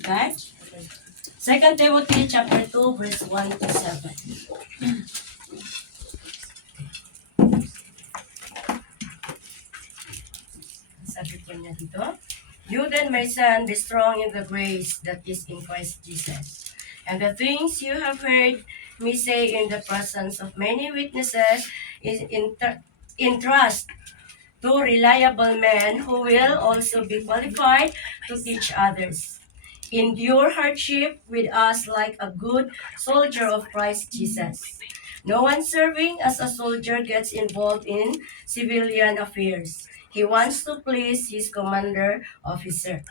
Okay? 2 Timothy chapter 2, verse 1 to 7. Sabi po niya dito, You then, my son, be strong in the grace that is in Christ Jesus. And the things you have heard me say in the presence of many witnesses is entrust to reliable men who will also be qualified to teach others. Endure hardship with us like a good soldier of Christ Jesus. No one serving as a soldier gets involved in civilian affairs. He wants to please his commander officer.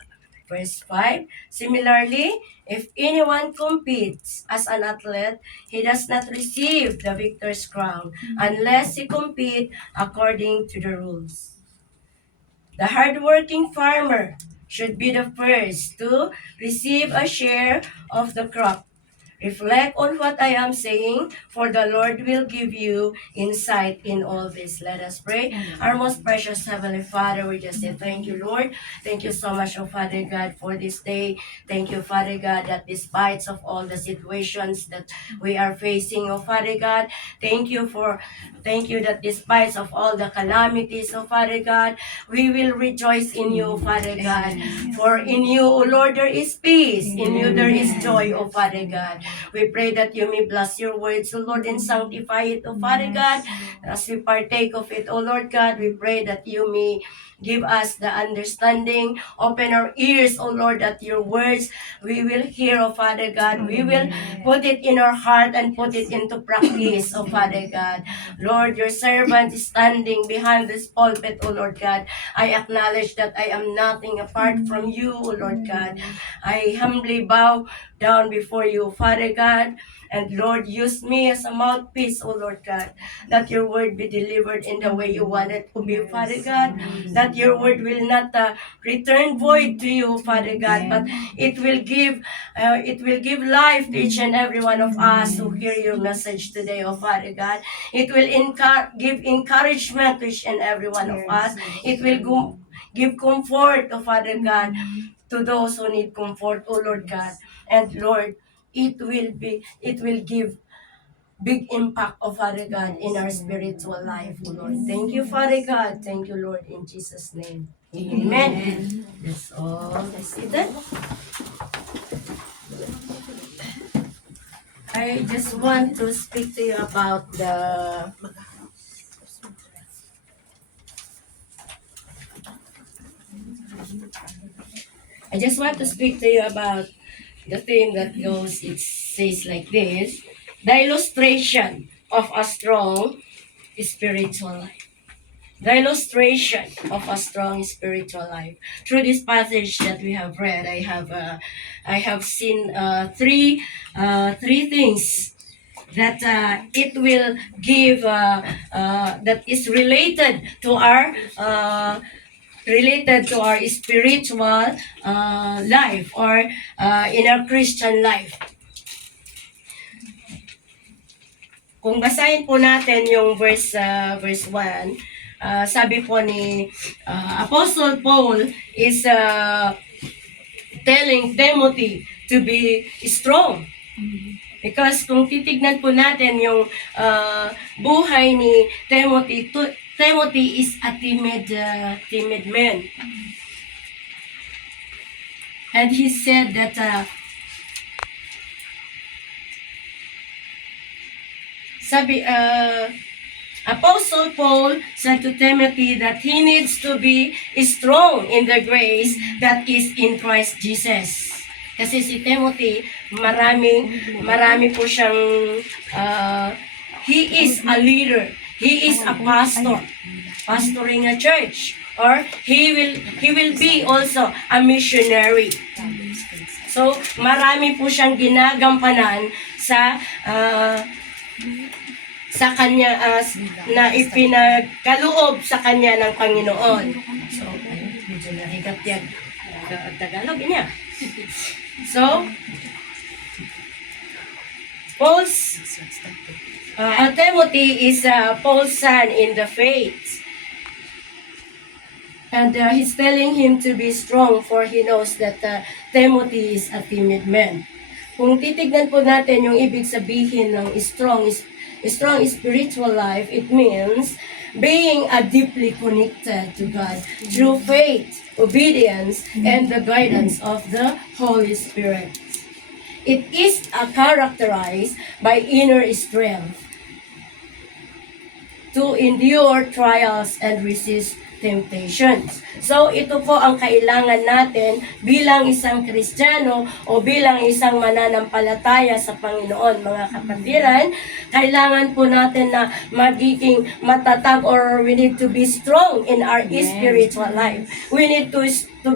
Verse 5, Similarly, if anyone competes as an athlete, he does not receive the victor's crown unless he compete according to the rules. The hardworking farmer should be the first to receive a share of the crop. Reflect on what I am saying, for the Lord will give you insight in all this. Let us pray. Our most precious Heavenly Father, we just say thank you, Lord. Thank you so much, oh Father God, for this day. Thank you, Father God, that despite of all the situations that we are facing, oh Father God, thank you that despite of all the calamities, oh Father God, we will rejoice in you, Father God. For in you, O Lord, there is peace. In you there is joy, O Father God. We pray that you may bless your words, O Lord, and sanctify it, O Father God. As we partake of it, O Lord God, we pray that you may give us the understanding. Open our ears, O Lord, that your words we will hear, O Father God. We will put it in our heart and put it into practice, O Father God. Lord, your servant is standing behind this pulpit, O Lord God. I acknowledge that I am nothing apart from you, O Lord God. I humbly bow down before you, Father God. And Lord, use me as a mouthpiece, O Lord God, that your word be delivered in the way you want it to be, Father God, that your word will not return void to you, Father God, but it will give life to each and every one of us who hear your message today, oh Father God. It will give encouragement to each and every one of us. It will give comfort, oh Father God, to those who need comfort, oh Lord God. And Lord, it will give big impact, oh Father God, in our spiritual life, oh Lord. Thank you, Father God. Thank you, Lord, in Jesus' name. Amen. That's all. That's it. I just want to speak to you about I just want to speak to you about the thing that goes, it says like this, the illustration of a strong spiritual life. The illustration of a strong spiritual life. Through this passage that we have read, I have seen three things that it will give that is related to our spiritual life or in our Christian life. Kung basahin po natin yung verse 1, sabi po ni Apostle Paul is telling Timothy to be strong. Because kung titignan po natin yung buhay ni Timothy, Timothy is a timid man. And he said that Apostle Paul said to Timothy that he needs to be strong in the grace that is in Christ Jesus. Kasi si Timothy, marami po siyang, he is a leader. He is a pastor, pastoring a church. Or he will be also a missionary. So, marami po siyang ginagampanan sa kanya na ipinagkaloob sa kanya ng Panginoon. So, medyo nahigat yan. Tagalog niya. So, Timothy is Paul's son in the faith. And he's telling him to be strong for he knows that Timothy is a timid man. Kung titignan po natin yung ibig sabihin ng strong spiritual life, it means being deeply connected to God through faith, obedience, and the guidance of the Holy Spirit. It is characterized by inner strength to endure trials and resist temptations. So, ito po ang kailangan natin bilang isang Kristiyano o bilang isang mananampalataya sa Panginoon, mga kapatiran. Kailangan po natin na magiging matatag or we need to be strong in our spiritual life. We need to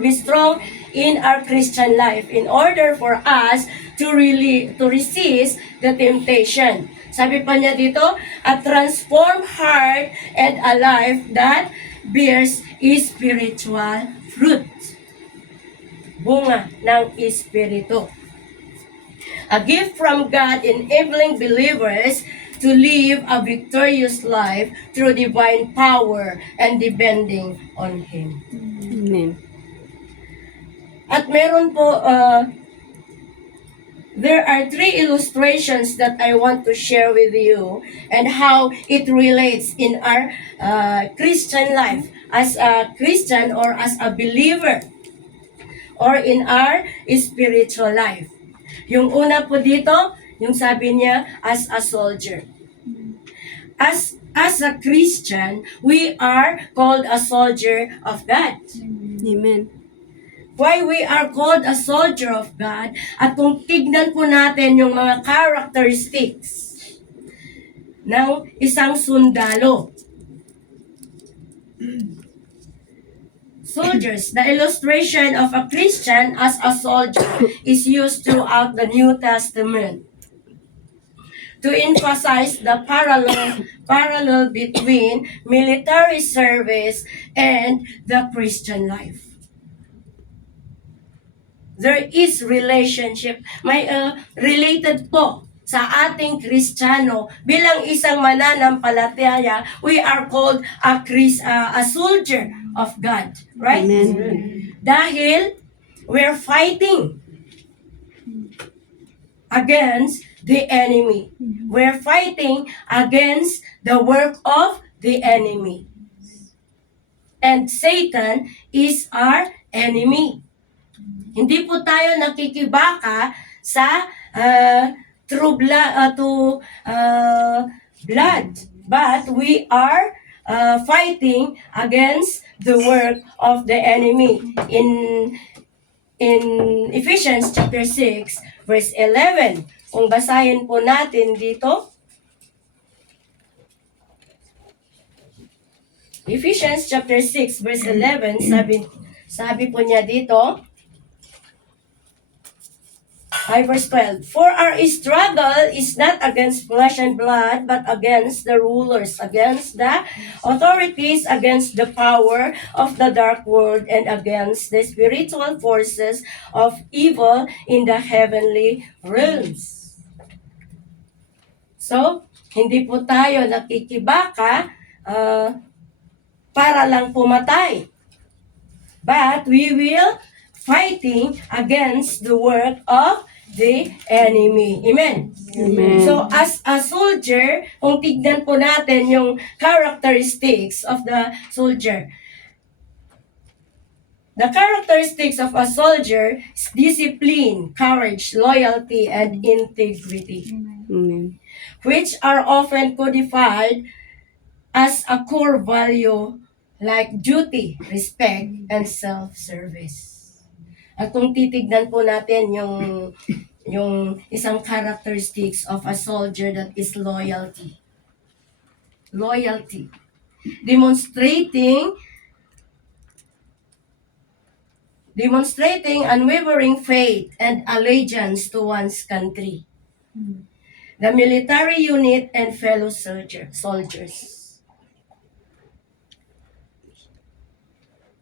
be strong in our Christian life in order for us to resist the temptation. Sabi pa niya dito, a transformed heart and a life that bears spiritual fruit. Bunga ng Espiritu. A gift from God enabling believers to live a victorious life through divine power and depending on Him. Amen. At meron po, there are 3 illustrations that I want to share with you and how it relates in our Christian life as a Christian or as a believer or in our spiritual life. Yung una po dito, yung sabi niya, as a soldier. As a Christian, we are called a soldier of God. Amen. Why we are called a soldier of God, at kung tignan po natin yung mga characteristics ng isang sundalo. Soldiers, the illustration of a Christian as a soldier is used throughout the New Testament to emphasize the parallel between military service and the Christian life. There is relationship. May related po sa ating Kristiyano. Bilang isang mananampalataya, we are called a soldier of God. Right? Amen. Dahil we're fighting against the enemy. We're fighting against the work of the enemy. And Satan is our enemy. Hindi po tayo nakikibaka sa blood, but we are fighting against the work of the enemy. In Ephesians chapter 6 verse 11, kung basahin po natin dito, Ephesians chapter 6 verse 11, sabi po niya dito, verse 12, for our struggle is not against flesh and blood, but against the rulers, against the authorities, against the power of the dark world, and against the spiritual forces of evil in the heavenly realms. So, hindi po tayo nakikibaka para lang pumatay. But we will fighting against the work of the enemy. Amen? Amen. So, as a soldier, kung tignan po natin yung characteristics of the soldier. The characteristics of a soldier is discipline, courage, loyalty, and integrity, Amen. which are often codified as a core value like duty, respect, and self-service. At kung titignan po natin yung isang characteristics of a soldier, that is loyalty. Loyalty. Demonstrating unwavering faith and allegiance to one's country, the military unit, and fellow soldiers.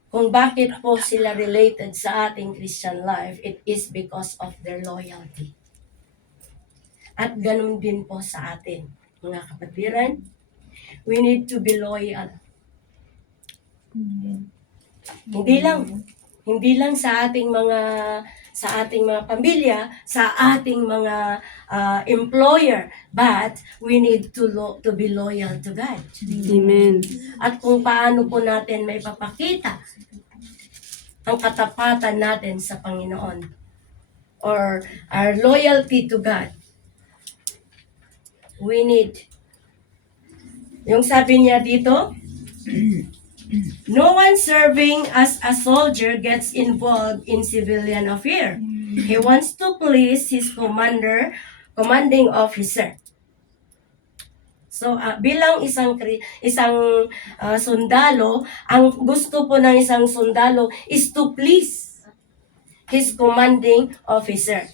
Kung bakit po sila related sa ating Christian life, it is because of their loyalty. At ganun din po sa atin, mga kapatiran. We need to be loyal. Hindi lang sa ating mga pamilya, sa ating mga employer, but we need to be loyal to God. Amen. At kung paano po natin may papakita ang katapatan natin sa Panginoon or our loyalty to God. We need, yung sabi niya dito, no one serving as a soldier gets involved in civilian affair. He wants to please his commanding officer. So bilang isang sundalo, ang gusto po ng isang sundalo is to please his commanding officer.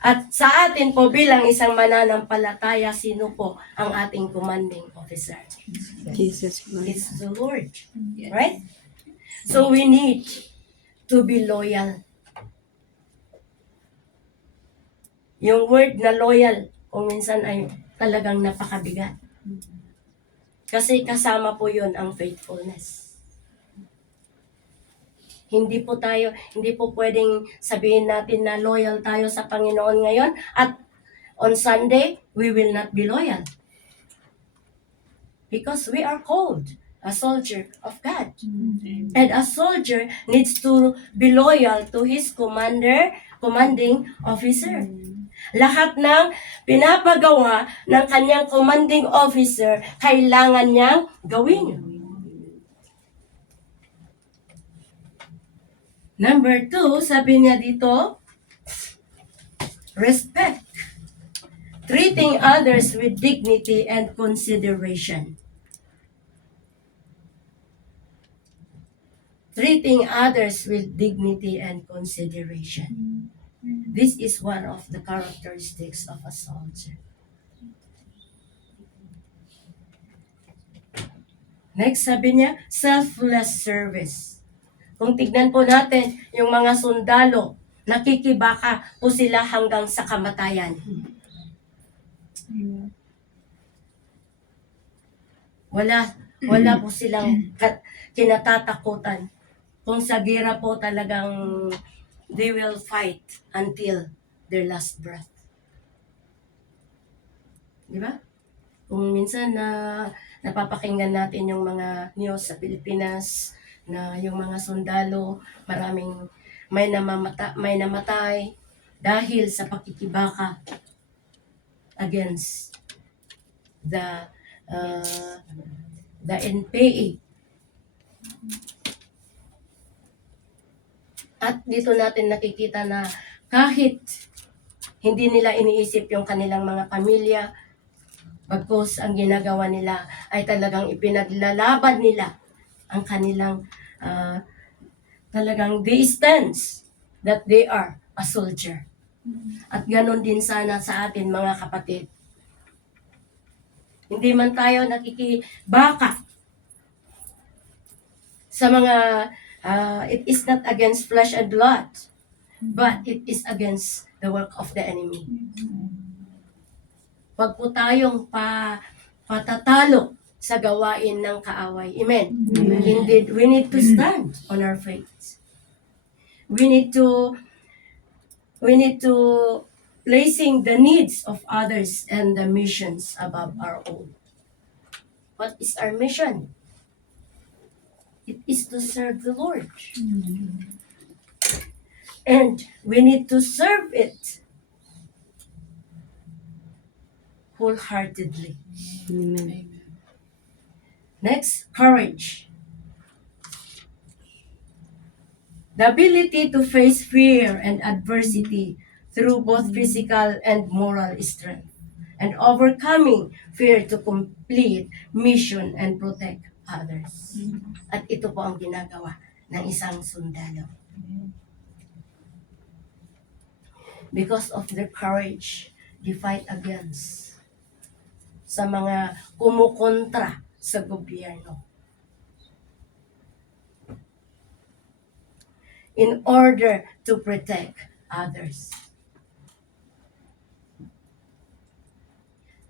At sa atin po bilang isang mananampalataya, sino po ang ating commanding officer? Jesus Christ. It's the Lord. Right? So we need to be loyal. Yung word na loyal, kung minsan ay talagang napakabigat. Kasi kasama po yun ang faithfulness. Hindi po pwedeng sabihin natin na loyal tayo sa Panginoon ngayon at on Sunday, we will not be loyal. Because we are called a soldier of God. And a soldier needs to be loyal to his commanding officer. Lahat ng pinapagawa ng kanyang commanding officer, kailangan niyang gawin. Number 2, sabi niya dito, respect. Treating others with dignity and consideration. Treating others with dignity and consideration. This is one of the characteristics of a soldier. Next, sabi niya, selfless service. Kung tignan po natin, yung mga sundalo, nakikibaka po sila hanggang sa kamatayan. Wala po silang kinatatakutan. Kung sa gera po talagang they will fight until their last breath. Di ba? Kung minsan napapakinggan natin yung mga news sa Pilipinas na yung mga sundalo, may namatay dahil sa pakikibaka against the NPA. At dito natin nakikita na kahit hindi nila iniisip yung kanilang mga pamilya, bagkus ang ginagawa nila ay talagang ipinaglalaban nila ang kanilang talagang they stands that they are a soldier. At ganon din sana sa atin mga kapatid. Hindi man tayo nakikibaka sa mga it is not against flesh and blood, but it is against the work of the enemy. Huwag po tayong patatalo sa gawain ng kaaway. Amen? Amen. Indeed, we need to stand on our faith. We need to placing the needs of others and the missions above our own. What is our mission? It is to serve the Lord. And we need to serve it wholeheartedly. Amen. Next, courage. The ability to face fear and adversity through both physical and moral strength, and overcoming fear to complete mission and protect others. At ito po ang ginagawa ng isang sundalo. Because of their courage, they fight against sa mga kumukontra sa gobyerno. In order to protect others.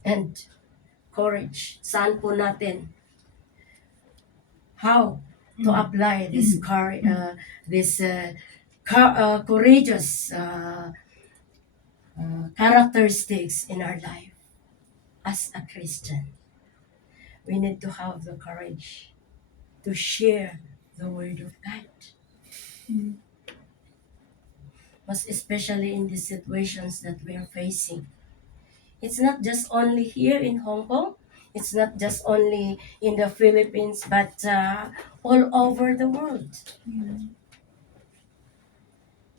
And courage. Saan po natin? How to apply courageous characteristics in our life as a Christian. We need to have the courage to share the Word of God. Most especially in the situations that we are facing. It's not just only here in Hong Kong, it's not just only in the Philippines, but all over the world.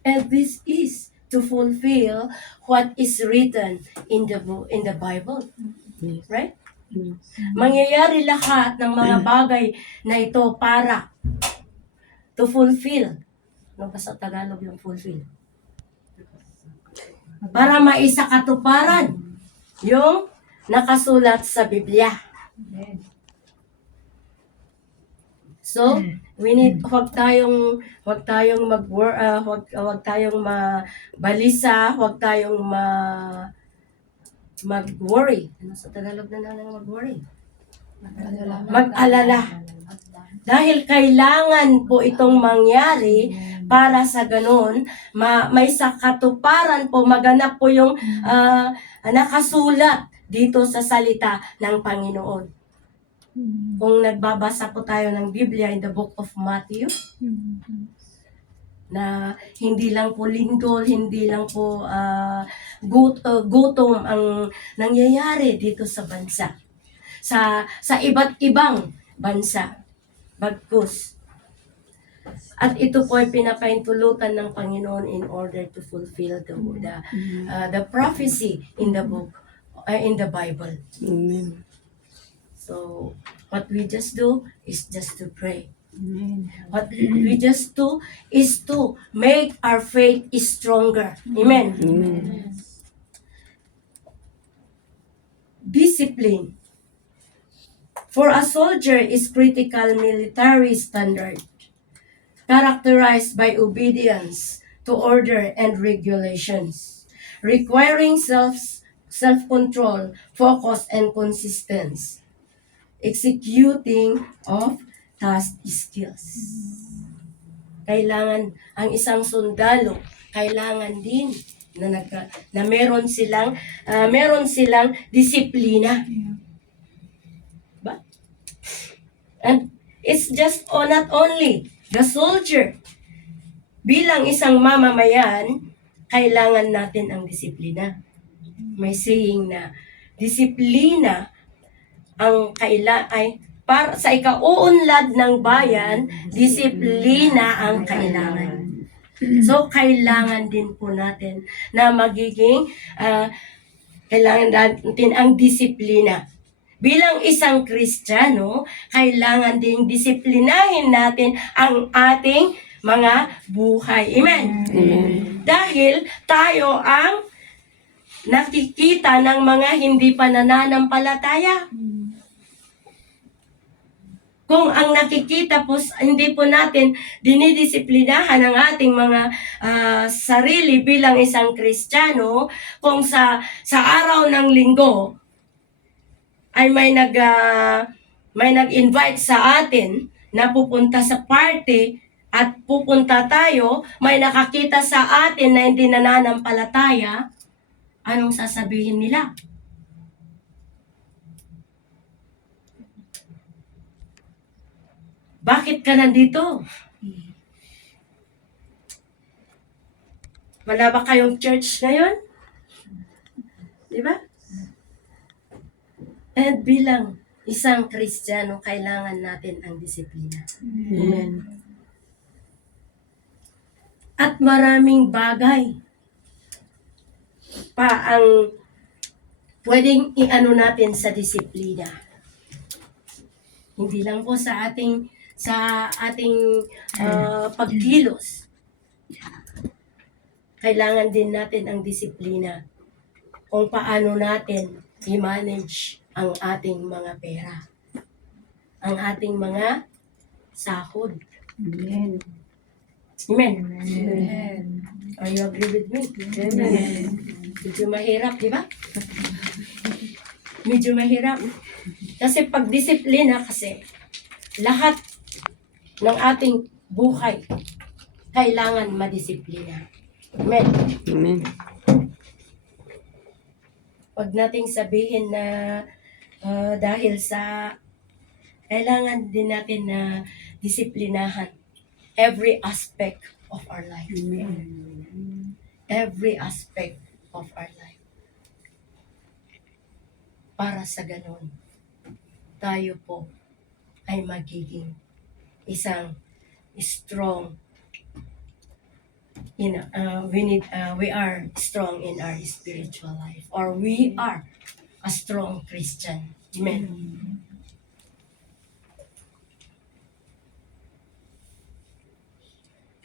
And this is to fulfill what is written in the Bible, Yes. right? Yes. Mangyayari lahat ng mga bagay na ito para to fulfill. Ano ba sa Tagalog yung fulfill? Para maisakatuparan yung nakasulat sa Biblia. So, we need huwag tayong mabalisa, huwag tayong mag-worry. Ano sa Tagalog na mag-worry? Mag-alala. Dahil kailangan po itong mangyari para sa ganun, may sakatuparan po, maganap po yung nakasulat dito sa salita ng Panginoon. Kung nagbabasa po tayo ng Biblia in the book of Matthew, na hindi lang po lindol, hindi lang po gutom ang nangyayari dito sa bansa. Sa iba't ibang bansa. Bagkus. At ito po ay pinapaintulutan ng Panginoon in order to fulfill the prophecy in the book, in the Bible. Amen. So, what we just do is just to pray. Amen. What we just do is to make our faith stronger. Amen. Amen. Discipline. For a soldier is critical military standard, characterized by obedience to order and regulations, requiring self-control, focus, and consistency, executing of task skills. Kailangan ang isang sundalo, kailangan din na meron silang disiplina. Ba? And it's just not only the soldier. Bilang isang mamamayan, kailangan natin ang disiplina. May saying na disiplina para sa ikauunlad ng bayan, disiplina ang kailangan. So, kailangan din po natin na kailangan natin ang disiplina. Bilang isang Kristiyano, kailangan ding disiplinahin natin ang ating mga buhay. Amen? Amen. Dahil tayo ang nakikita ng mga hindi pa nananampalataya. Kung ang nakikita po, hindi po natin dinidisiplinahan ang ating mga sarili bilang isang Kristiyano, kung sa araw ng linggo ay may nag-invite sa atin na pupunta sa party at pupunta tayo, may nakakita sa atin na hindi nananampalataya, anong sasabihin nila? Bakit ka nandito? Wala ba kayong church ngayon? Di ba? And bilang isang Kristiyano, kailangan natin ang disiplina. Amen. At maraming bagay pa ang pwedeng iano natin sa disiplina. Hindi lang po sa ating pagkilos. Kailangan din natin ang disiplina kung paano natin i-manage ang ating mga pera. Ang ating mga sahod. Amen. Amen. Amen. Are you agree with me? Amen. Medyo mahirap, di ba? Medyo mahirap. Kasi pag disiplina kasi, lahat ng ating buhay, kailangan madisiplina. Amen. Amen. Huwag nating sabihin na dahil sa kailangan din natin na disiplinahan every aspect of our life. Amen. Every aspect of our life. Para sa ganun, tayo po ay magiging isang strong we are strong in our spiritual life, or we are a strong Christian. Amen.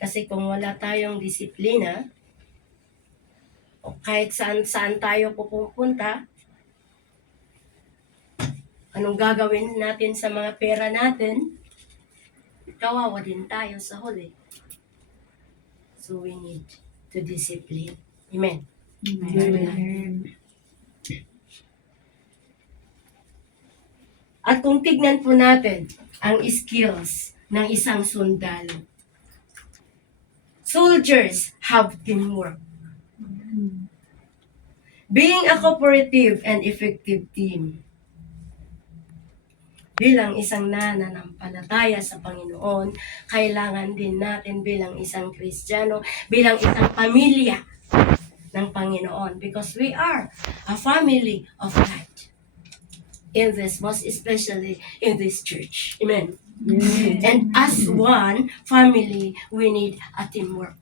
Kasi kung wala tayong disiplina, o kahit saan tayo pupunta, anong gagawin natin sa mga pera natin, kawawa din tayo sa huli. So we need to discipline. Amen. Amen. At kung tignan po natin ang skills ng isang sundalo, soldiers have teamwork. Being a cooperative and effective team. Bilang isang nananampalataya sa Panginoon, kailangan din natin bilang isang Kristiyano, bilang isang pamilya ng Panginoon, because we are a family of God. In this, most especially in this church. Amen. Amen. And as one family, we need a teamwork.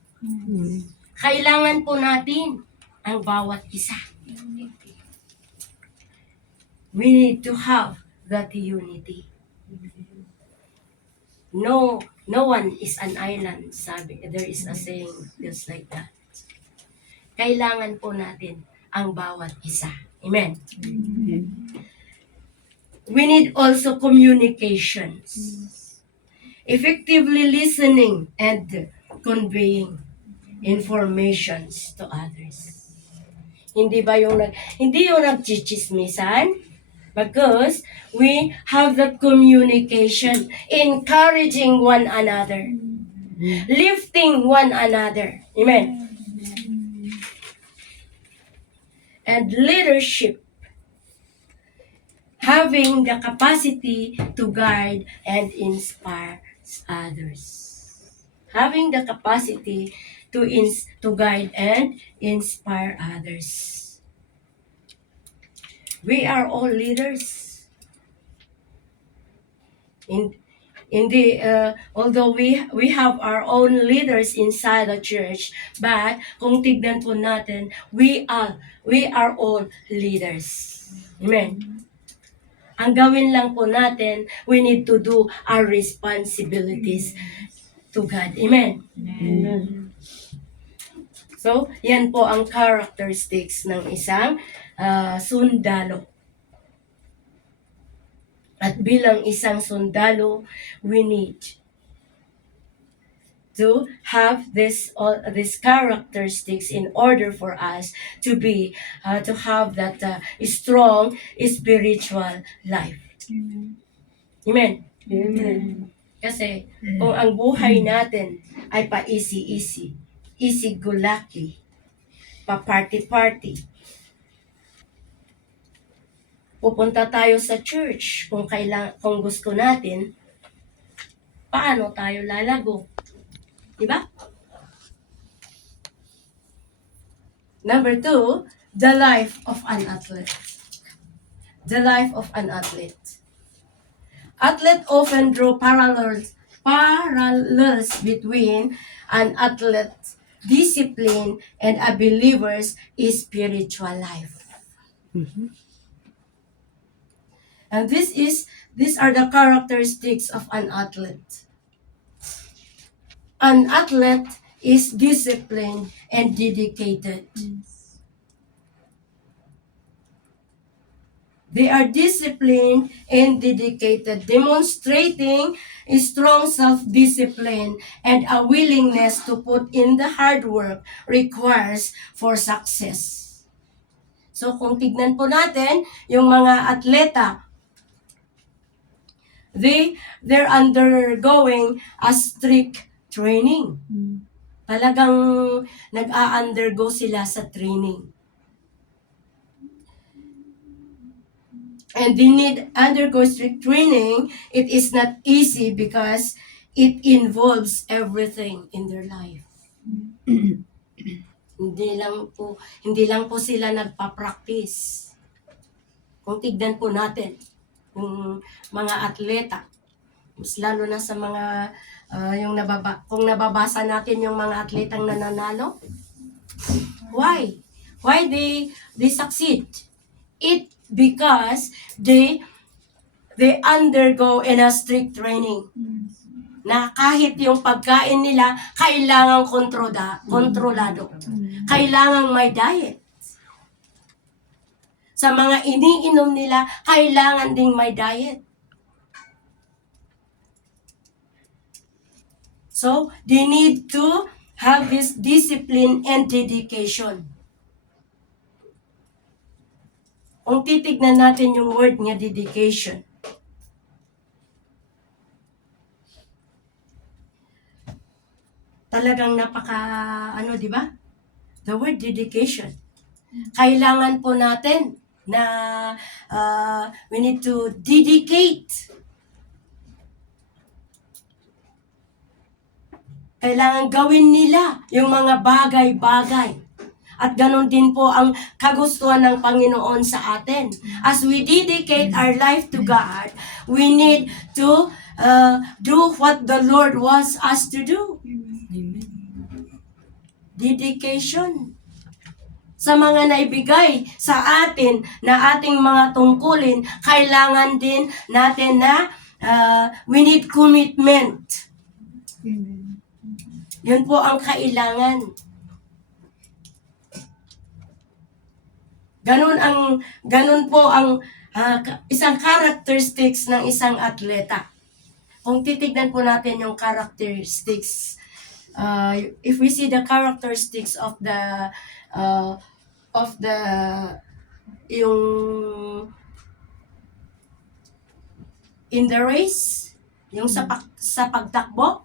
Kailangan po natin ang bawat isa. We need to have that unity. No one is an island, sabi. There is a saying just like that. Kailangan po natin ang bawat isa. Amen. Amen. We need also communications. Effectively listening and conveying informations to others. Hindi yung nagchichismisan? Because we have the communication, encouraging one another, lifting one another. Amen. And leadership, having the capacity to guide and inspire others. Having the capacity to guide and inspire others. We are all leaders. Although we have our own leaders inside the church, but kung tignan po natin, we are all leaders. Amen. Ang gawin lang po natin, we need to do our responsibilities to God. Amen. Amen. So, yan po ang characteristics ng isang sundalo. At bilang isang sundalo, we need to have these characteristics in order for us to have that strong spiritual life. Amen. Amen. Kasi kung ang buhay natin ay pa easy go lucky, pa party, pupunta tayo sa church kung gusto natin, paano tayo lalago? Diba? Number 2, the life of an athlete. The life of an athlete. Athletes often draw parallels between an athlete's discipline and a believer's spiritual life. And these are the characteristics of an athlete. An athlete is disciplined and dedicated. They are disciplined and dedicated, demonstrating a strong self-discipline and a willingness to put in the hard work requires for success. So kung tignan po natin, yung mga atleta, they're undergoing a strict training. Talagang nag-a-undergo sila sa training. And they need undergo strict training. It is not easy because it involves everything in their life. Hindi lang po sila nagpa-practice. Kung tignan po natin yung mga atleta, mas lalo na sa mga kung nababasa natin yung mga atletang nananalo, why they succeed? It because they undergo in a strict training na kahit yung pagkain nila kailangang kontrolado. Kailangang may diet. Sa mga iniinom nila, kailangan ding may diet. So, they need to have this discipline and dedication. Kung titignan natin yung word niya, dedication. Talagang di ba? The word dedication. Kailangan po natin na we need to dedicate. Kailangan gawin nila yung mga bagay-bagay. At ganun din po ang kagustuhan ng Panginoon sa atin. As we dedicate our life to God, we need to do what the Lord wants us to do. Amen. Dedication. Sa mga naibigay sa atin na ating mga tungkulin, kailangan din natin na we need commitment. Yun po ang kailangan. Ganun po ang isang characteristics ng isang atleta. Kung titignan po natin yung characteristics, if we see the characteristics of the yung in the race, yung sa pagtakbo,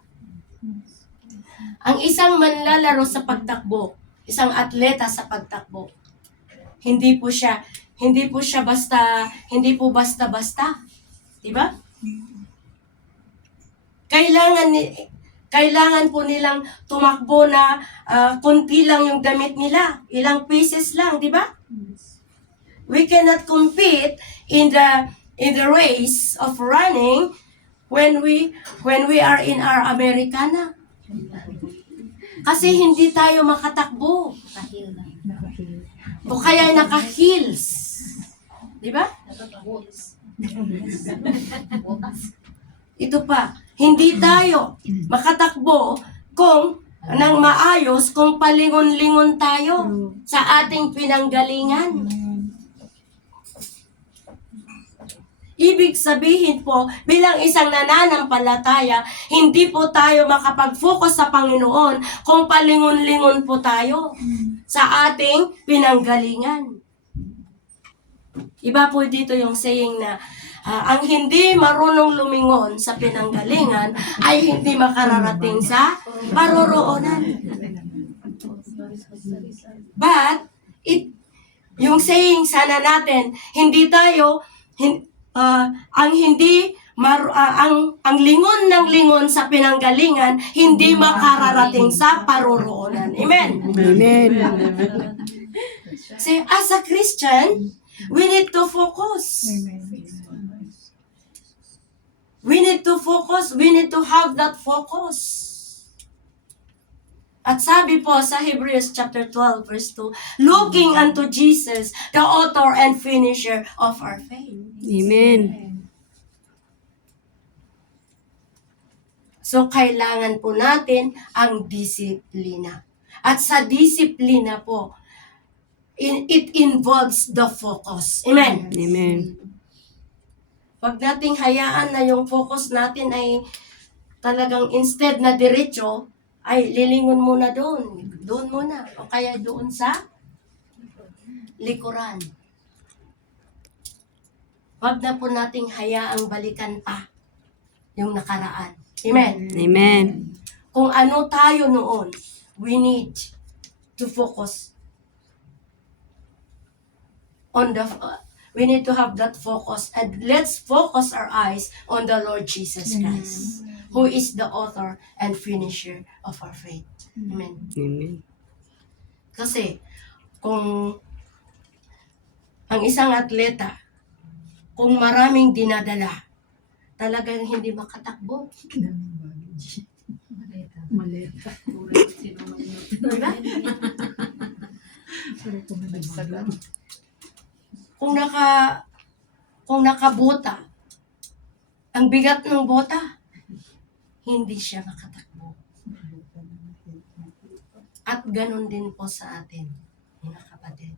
ang isang manlalaro sa pagtakbo, isang atleta sa pagtakbo, hindi po basta-basta, di ba? Kailangan po nilang tumakbo na konti lang yung damit nila, ilang pieces lang, di ba? We cannot compete in the race of running when we are in our Americana. Kasi hindi tayo makatakbo. O kaya naka-heels. Di ba? Ito pa, hindi tayo makatakbo kung nang maayos kung palingon-lingon tayo sa ating pinanggalingan. Ibig sabihin po, bilang isang nananampalataya, hindi po tayo makapag-focus sa Panginoon kung palingon-lingon po tayo sa ating pinanggalingan. Iba po dito yung saying na, ang hindi marunong lumingon sa pinanggalingan ay hindi makararating sa paroroonan. But, yung saying sana natin, hindi tayo, ang lingon ng lingon sa pinanggalingan, hindi makararating sa paroroonan. Amen? Amen. So, as a Christian, we need to focus. We need to focus. We need to have that focus. At sabi po sa Hebrews chapter 12 verse 2, looking unto Jesus, the author and finisher of our faith. Amen. So, kailangan po natin ang disiplina. At sa disiplina po, it involves the focus. Amen? Amen. Pag nating hayaan na yung focus natin ay talagang instead na diretso, ay lilingon muna doon. Doon muna. O kaya doon sa likuran. Wag na po nating hayaang balikan pa yung nakaraan. Amen. Amen. Kung ano tayo noon, we need to focus on we need to have that focus, and let's focus our eyes on the Lord Jesus Christ, who is the author and finisher of our faith. Amen. Amen. Kasi kung ang isang atleta, kung maraming dinadala, talagang hindi makatakbo. Maleta. Diba? Kung nakabuta, ang bigat ng bota, hindi siya makatakbo. At ganun din po sa atin, mga kapatid.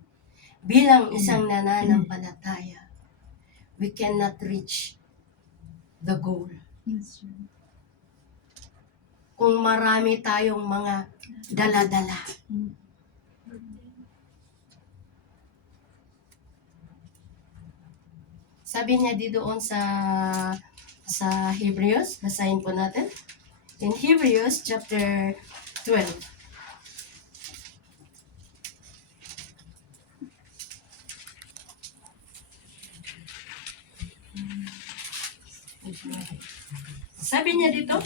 Bilang isang nananampalataya, we cannot reach the goal. Kung marami tayong mga dala-dala. Sabi niya di doon sa Hebrews, basahin po natin. In Hebrews chapter 12. Sabi niya dito,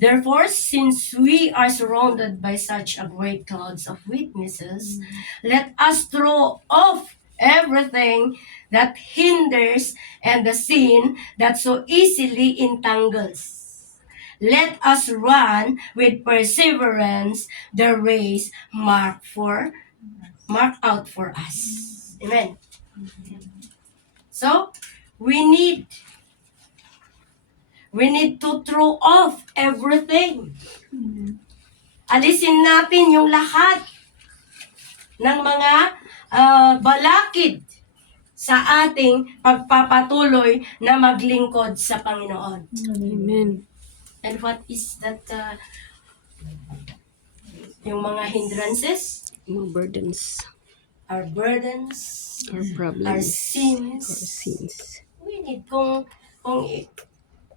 therefore, since we are surrounded by such a great clouds of witnesses, let us throw off everything that hinders and the sin that so easily entangles. Let us run with perseverance the race marked out for us. Amen. So, we need to throw off everything. Alisin natin yung lahat ng mga balakid sa ating pagpapatuloy na maglingkod sa Panginoon. Amen. And what is that? Yung mga hindrances, More burdens, our burdens, our problems, our sins. our sins. We need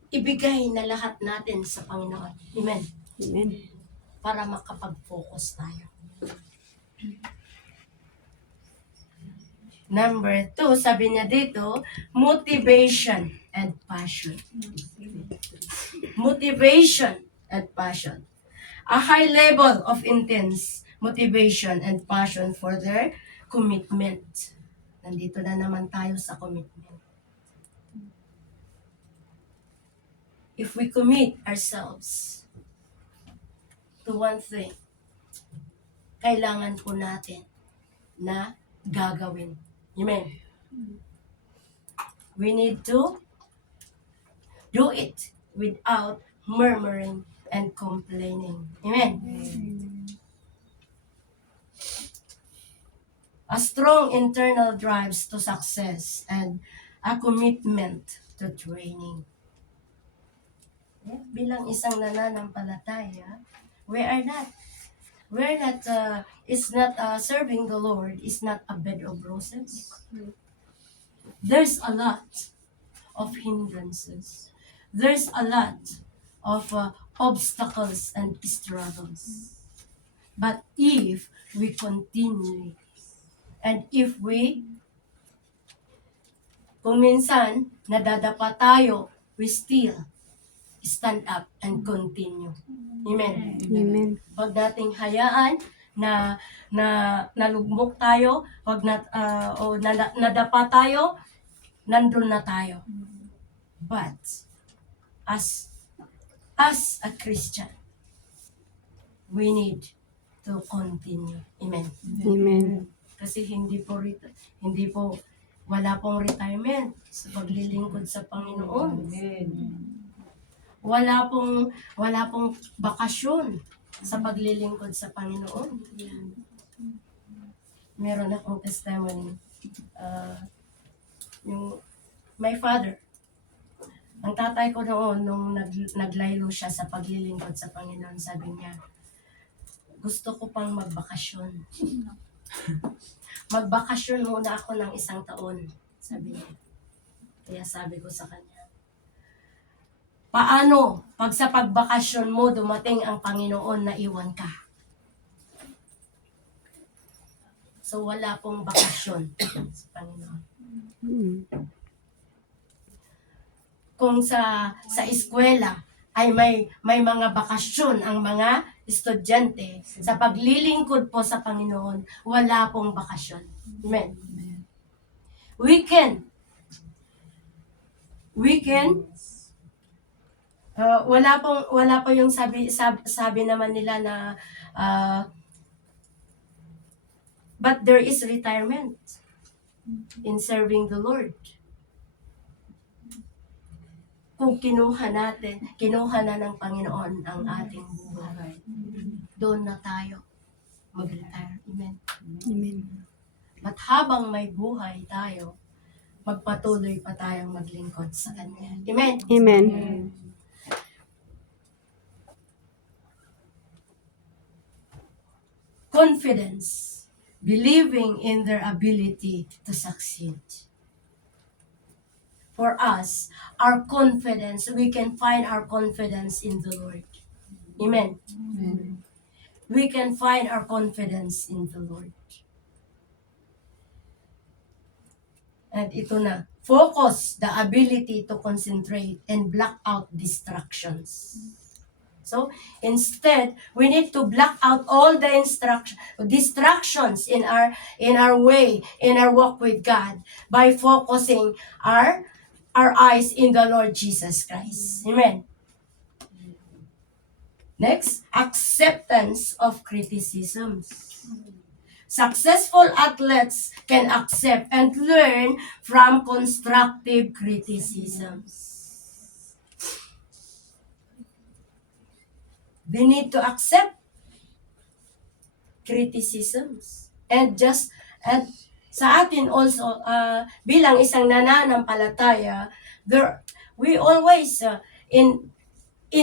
ibigay na lahat natin sa Panginoon. Amen. Amen. Para makapag-focus tayo. Number 2, sabi niya dito, motivation and passion. Motivation and passion. A high level of intense motivation and passion for their commitment. Nandito na naman tayo sa commitment. If we commit ourselves to one thing, kailangan po natin na gagawin. Amen. We need to do it without murmuring and complaining. Amen. A strong internal drives to success and a commitment to training. Bilang isang nananampalataya, serving the Lord is not a bed of roses. There's a lot of hindrances. There's a lot of obstacles and struggles. But if we continue, and if kung minsan nadadapa tayo, we still stand up and continue. Amen. Amen. Huwag nating hayaan na nalugmok tayo, nadapa tayo, nandun na tayo. But as a Christian, we need to continue. Amen. Amen. Kasi wala pong retirement sa paglilingkod sa Panginoon. Wala pong bakasyon sa paglilingkod sa Panginoon. Meron akong testimony. Yung my father, ang tatay ko noon, nung naglaylo siya sa paglilingkod sa Panginoon, sabi niya, gusto ko pang magbakasyon. Magbakasyon muna ako ng 1 taon, sabi niya. Kaya sabi ko sa kanya, Paano pag sa pagbakasyon mo dumating ang Panginoon na iwan ka? So wala pong bakasyon sa Panginoon. Mm. Kung sa eskwela ay may mga bakasyon ang mga estudyante, sa paglilingkod po sa Panginoon, wala pong bakasyon. Amen. Weekend. Wala po yung sabi naman nila na but there is retirement in serving the Lord. Kung kinuha na ng Panginoon ang ating buhay, doon na tayo mag-retire. Amen. Amen. At habang may buhay tayo, magpatuloy pa tayong maglingkod sa Kanya. Amen. Amen. Confidence, believing in their ability to succeed. For us, our confidence, we can find our confidence in the Lord. Amen. We can find our confidence in the Lord. And ito na, focus the ability to concentrate and block out distractions. So, instead, we need to block out all the distractions in our way, in our walk with God, by focusing our eyes in the Lord Jesus Christ. Amen. Next, acceptance of criticisms. Successful athletes can accept and learn from constructive criticisms. They need to accept criticisms. And sa atin also, bilang isang nananampalataya, we always, in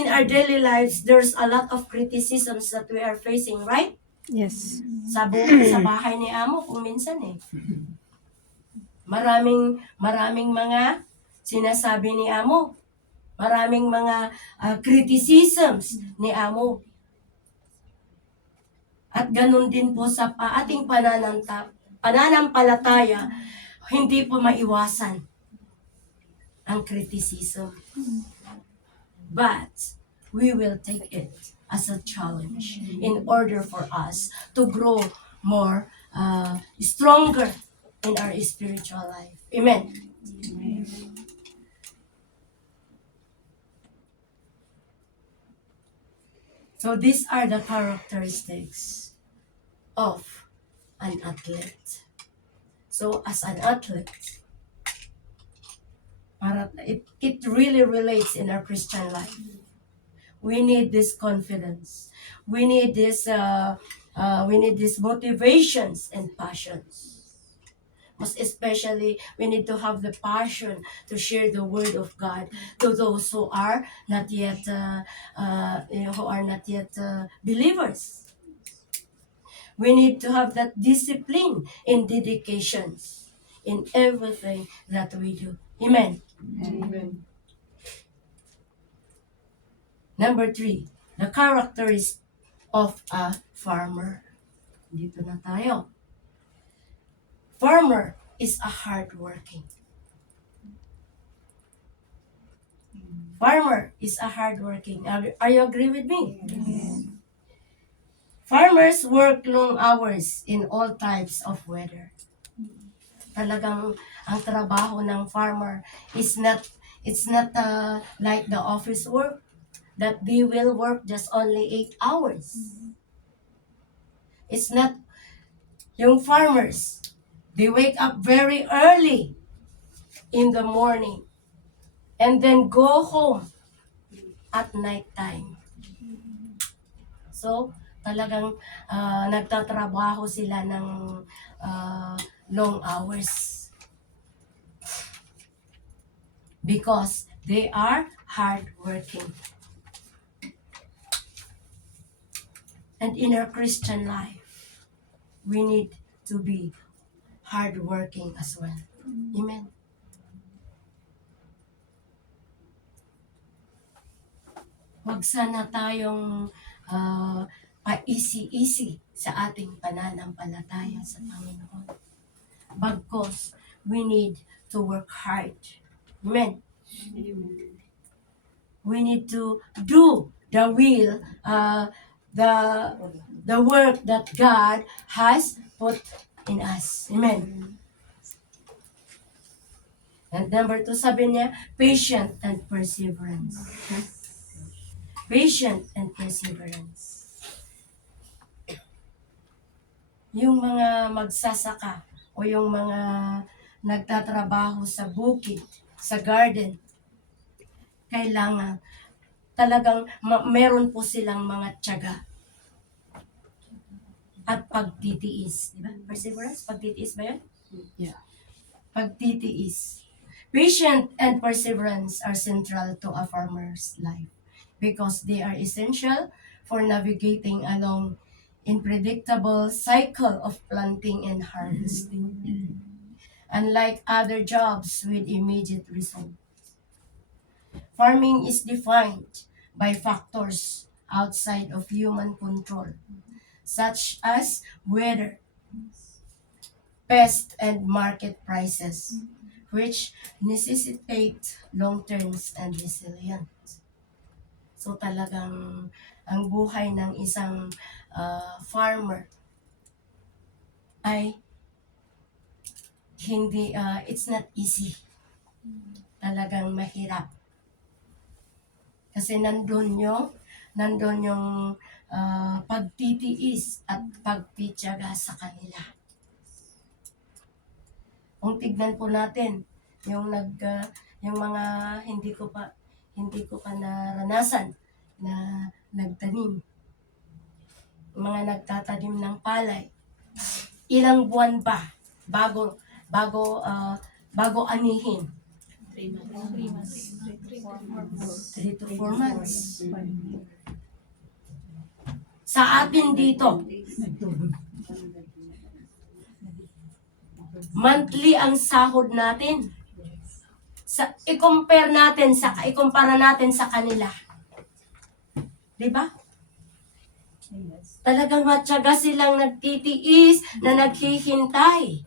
our daily lives, there's a lot of criticisms that we are facing, right? Yes. Sa bahay ni Amo, kung minsan Maraming mga sinasabi ni Amo. Maraming mga criticisms ni Amo. At ganun din po sa ating pananampalataya, hindi po maiwasan ang criticism. But we will take it as a challenge in order for us to grow more stronger in our spiritual life. Amen. So these are the characteristics of an athlete. So as an athlete, it really relates in our Christian life. We need this confidence. We need this motivations and passions. Most especially, we need to have the passion to share the word of God to those who are not yet believers. We need to have that discipline and dedication in everything that we do. Amen. Amen. Number 3, the characteristics of a farmer. Dito na tayo. Farmer is a hardworking. Farmer is a hardworking. Are you agree with me? Yes. Farmers work long hours in all types of weather. Talagang ang trabaho ng farmer it's not like the office work that they will work just only 8 hours. It's not yung farmers. They wake up very early in the morning and then go home at night time. So, talagang nagtatrabaho sila ng long hours because they are hardworking. And in our Christian life, we need to be hardworking as well. Amen. Huwag sana tayong pa-easy-easy sa ating pananampalataya sa Panginoon. Bagkus, we need to work hard. Amen. We need to do the will, the work that God has put in us. Amen. And number 2, sabi niya, patient and perseverance. Patient and perseverance. Yung mga magsasaka o yung mga nagtatrabaho sa bukid, sa garden, kailangan talagang meron po silang mga tiyaga at pagtitiis. Diba? Perseverance? Pagtitiis ba yan? Yeah. Pagtitiis. Patience and perseverance are central to a farmer's life because they are essential for navigating along unpredictable cycle of planting and harvesting. Unlike other jobs with immediate results, farming is defined by factors outside of human control, such as weather, pest, and market prices, which necessitate long-term and resilience. So talagang ang buhay ng isang farmer ay hindi, it's not easy. Talagang mahirap. Kasi nandun yung pagtitiis at pagtitiyaga sa kanila. Kung tignan po natin yung yung mga hindi ko pa naranasan na nagtanim. Mga nagtatanim ng palay. Ilang buwan ba bago anihin? 3 to 4 months. Sa atin dito, monthly ang sahod natin. Ikumpara natin sa kanila. 'Di ba? Talagang matyaga silang nagtitiis na naghihintay.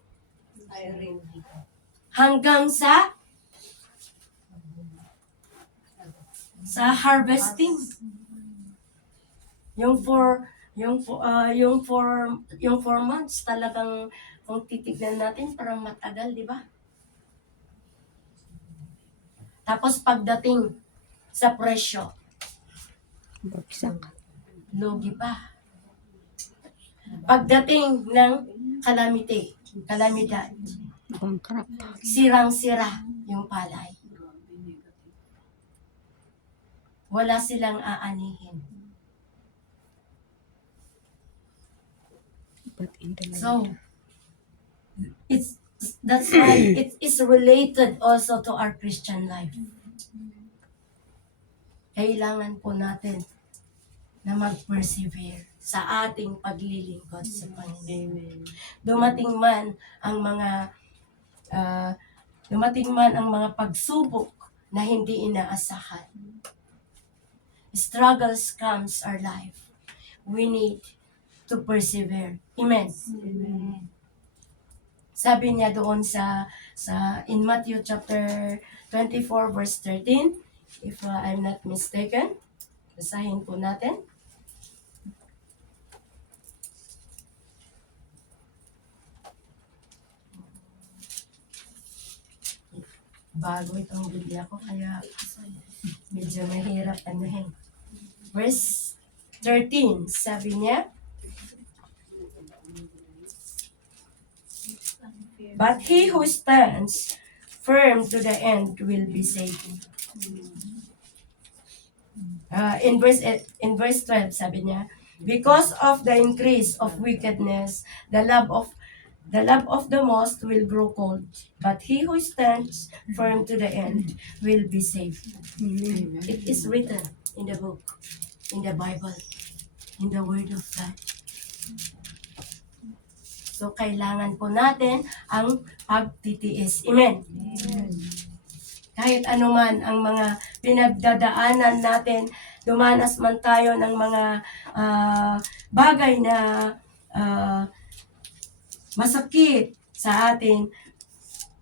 Hanggang sa harvesting. Yung 4 months talagang kung titignan natin parang matagal, 'di ba? Tapos pagdating sa presyo, Bagsak. lugi pa. Pagdating ng kalamidad, Bankrupt. sirang-sira yung palay. Wala silang aanihin. But in the So, that's why it is related also to our Christian life. Kailangan po natin na mag-persevere sa ating paglilingkod sa Panginoon. Dumating man ang mga pagsubok na hindi inaasahan. Struggles comes our life. We need to persevere. Amen. Amen. Sabi niya doon in Matthew chapter 24 verse 13, if I'm not mistaken, basahin po natin. Bago itong Biblia ko, kaya medyo mahirap anuhin. Verse 13, sabi niya, but he who stands firm to the end will be saved. In verse 12, sabi niya, because of the increase of wickedness, the love of the most will grow cold, but he who stands firm to the end will be saved. Amen. It is written in the book, in the Bible, in the Word of God. So, kailangan po natin ang pagtitiis. Amen. Amen. Kahit anuman ang mga pinagdadaanan natin dumanas man tayo ng mga bagay na masakit sa atin,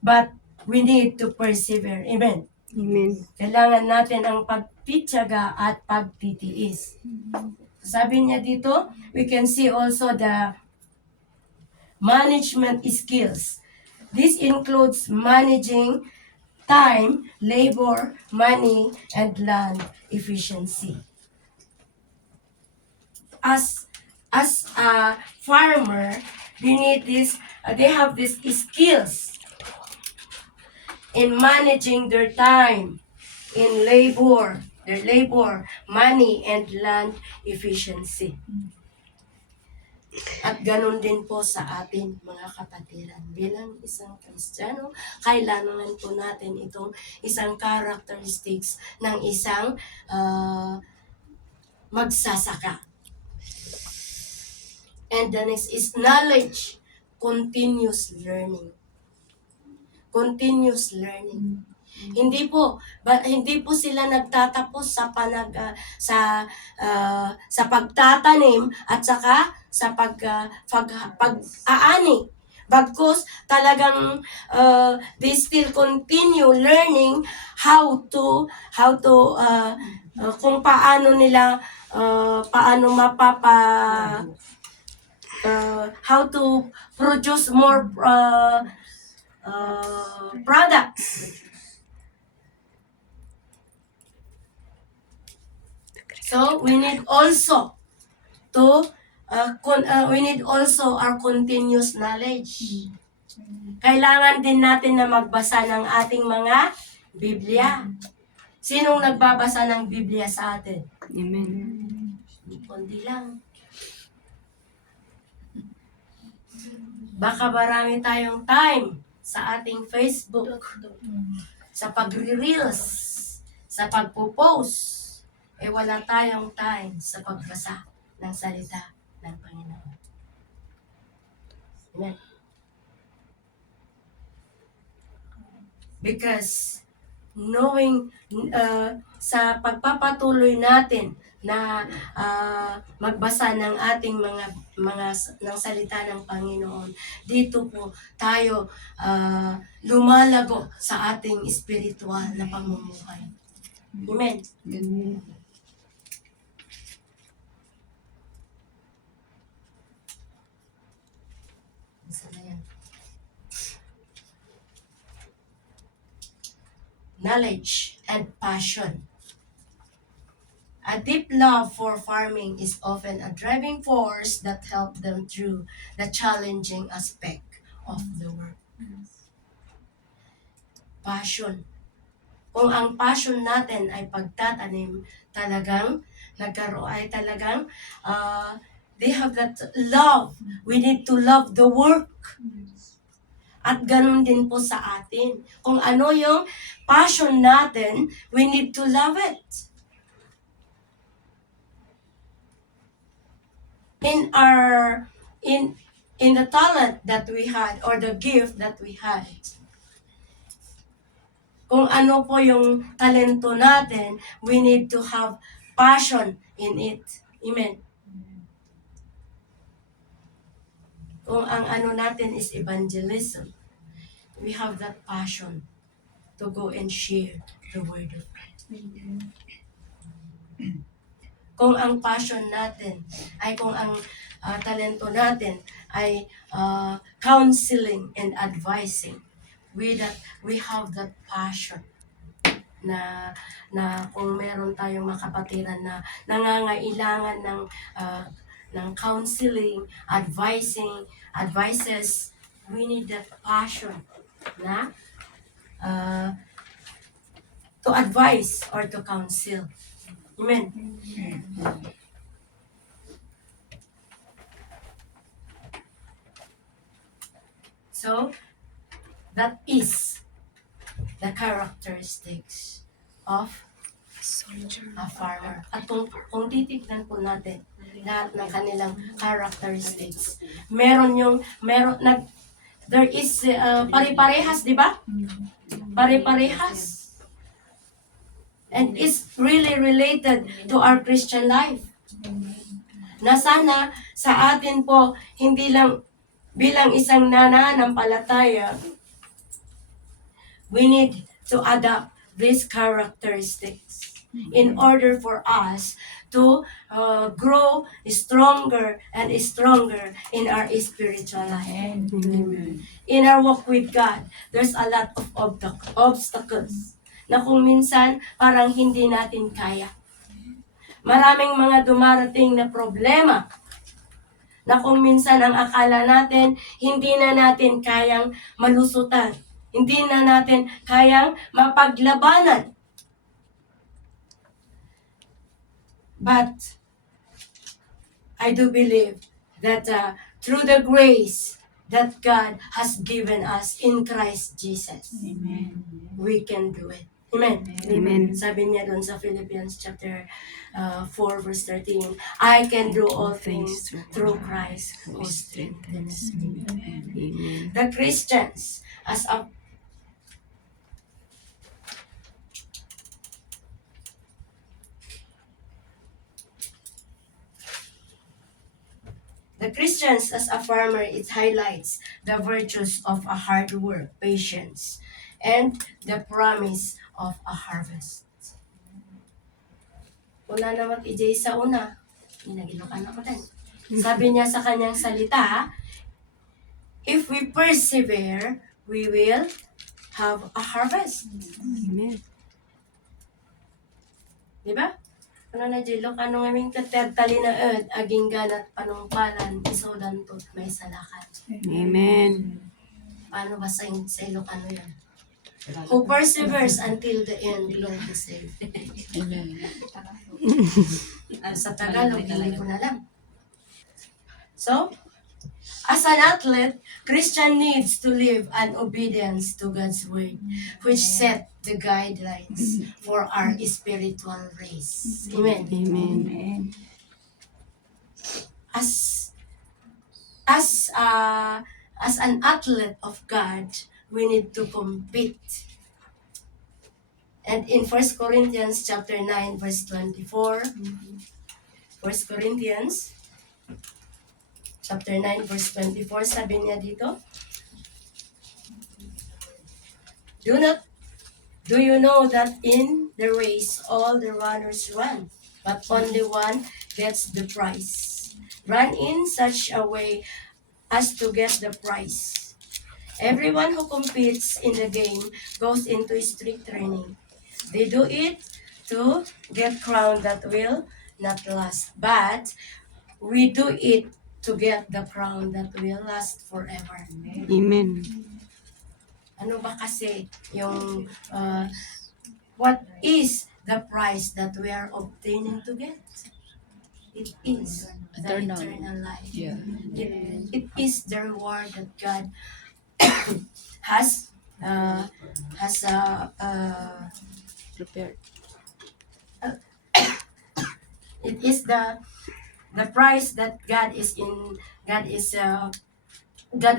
but we need to persevere. Amen. Amen. Kailangan natin ang pagtitiyaga at pagtitiis. Sabi niya dito, we can see also the management skills. This includes managing time, labor, money, and land efficiency. As a farmer, they have these skills in managing their time, in their labor, money, and land efficiency. At ganun din po sa atin, mga kapatiran. Bilang isang Kristiyano, kailangan po natin itong isang characteristics ng isang magsasaka. And the next is knowledge, continuous learning. Continuous learning. Hindi po sila nagtatapos sa pagtatanim at saka sa pag-aani. Bagkus talagang they still continue learning how to kung paano nila how to produce more products. So we need also our continuous knowledge. Kailangan din natin na magbasa ng ating mga Biblia. Sinong nagbabasa ng Biblia sa atin? Amen. Kundi lang. Baka marami tayong time sa ating Facebook, sa pagre-reels, sa pagpo-post. Wala tayong time sa pagbasa ng salita ng Panginoon. Amen. Because knowing sa pagpapatuloy natin na magbasa ng ating mga ng salita ng Panginoon, dito po tayo lumalago sa ating spiritual na pamumuhay. Amen. Knowledge and passion. A deep love for farming is often a driving force that helps them through the challenging aspect of the work. Passion. Kung ang passion natin ay pagtatanim, they have that love. We need to love the work. At ganun din po sa atin. Kung ano yung passion natin, we need to love it. In the talent that we had or the gift that we had, kung ano po yung talento natin, we need to have passion in it. Amen. Kung ang ano natin is evangelism, we have that passion to go and share the word of God. Kung ang passion natin ay kung ang talento natin ay counseling and advising, we have that passion na kung meron tayong makapatiran na nangangailangan ng counseling, advices, we need that passion na to advise or to counsel. Amen. So, that is the characteristics of a farmer. At kung titignan po natin lahat ng kanilang characteristics, there is pare-parehas, di ba? Pare-parehas. And it's really related to our Christian life. Na sana sa atin po, hindi lang bilang isang nananampalataya, we need to adopt these characteristics in order for us to grow stronger and stronger in our spiritual life. Amen. In our walk with God, there's a lot of obstacles na kung minsan parang hindi natin kaya. Maraming mga dumarating na problema na kung minsan ang akala natin hindi na natin kayang malusutan. Hindi na natin kayang mapaglabanan. But I do believe that through the grace that God has given us in Christ Jesus, Amen. we can do it. Amen. Amen. Sabi niya doon sa Philippians chapter 4 verse 13, I can do all things through Christ who strengthens me. Amen. The Christians, as a The Christians as a farmer, it highlights the virtues of a hard work, patience, and the promise of a harvest. Una naman EJ sa una, ginagilokan ako din. Sabi niya sa kanyang salita, if we persevere, we will have a harvest. Amen. Di ba? Ano na Jilok, ano nga aming katertali na aging ganat panungpalan, isodan tot may salakan. Amen. Paano ba sa Ilocano yan? Who perseveres until the end will be saved. Amen. Sa Tagalog, hindi ko na alam. So, as an athlete, Christian needs to live an obedience to God's word, which set the guidelines for our spiritual race. Amen. Amen. As an athlete of God, we need to compete. And in 1 Corinthians chapter 9 verse 24, 1 Corinthians chapter 9 verse 24, sabi niya dito, Do you know that in the race all the runners run, but only one gets the prize? Run in such a way as to get the prize. Everyone who competes in the game goes into strict training. They do it to get crown that will not last, but we do it to get the crown that will last forever. Amen. Ano ba kasi yung what is the price that we are obtaining to get? It is the Eternal. eternal life. Yeah. It is the reward that God has Prepared. it is the price that God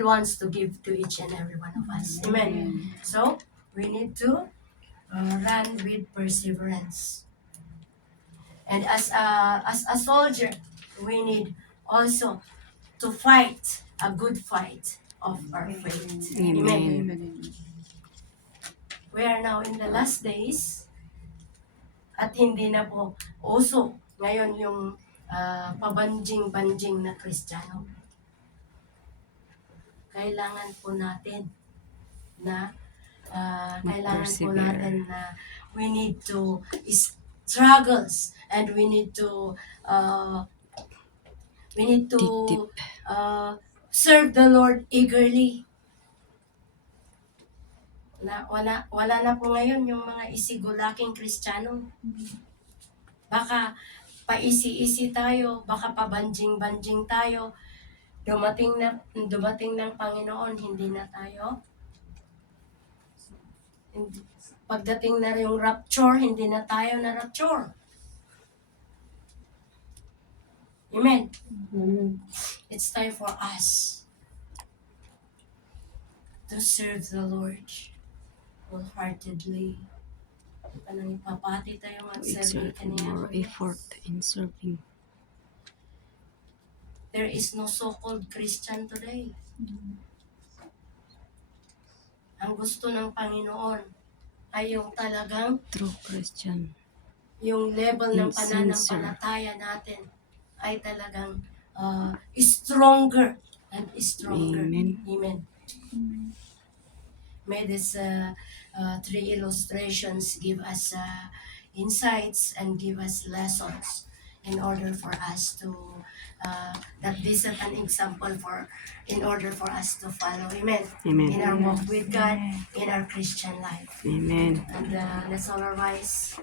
wants to give to each and every one of us. Amen. So we need to run with perseverance. And as a soldier, we need also to fight a good fight of our faith. Amen. Amen. We are now in the last days at hindi na po uso ngayon yung pabanjing-banjing na Kristiyano. Kailangan po natin na kailangan po Mag-persevere. natin na we need to struggles and we need to Tip-tip. serve the Lord eagerly. Wala na po ngayon yung mga isigulaking Kristiyano. Baka paisi-isi tayo, baka pabanjing-banjing tayo. Dumating ng Panginoon, hindi na tayo. Pagdating na yung rapture, hindi na tayo na rapture. Amen. Amen. It's time for us to serve the Lord wholeheartedly. Anong ipapati tayo To mag-serve exert kaniya. more effort in serving. There is no so-called Christian today. Ang gusto ng Panginoon ay yung talagang True Christian. yung level ng Sincere. pananampalataya natin ay talagang stronger and stronger. Amen. Amen. May these three illustrations give us insights and give us lessons in order for us to that this is an example for in order for us to follow. Amen. Amen. In our walk with God, in our Christian life. Amen. And let's all rise.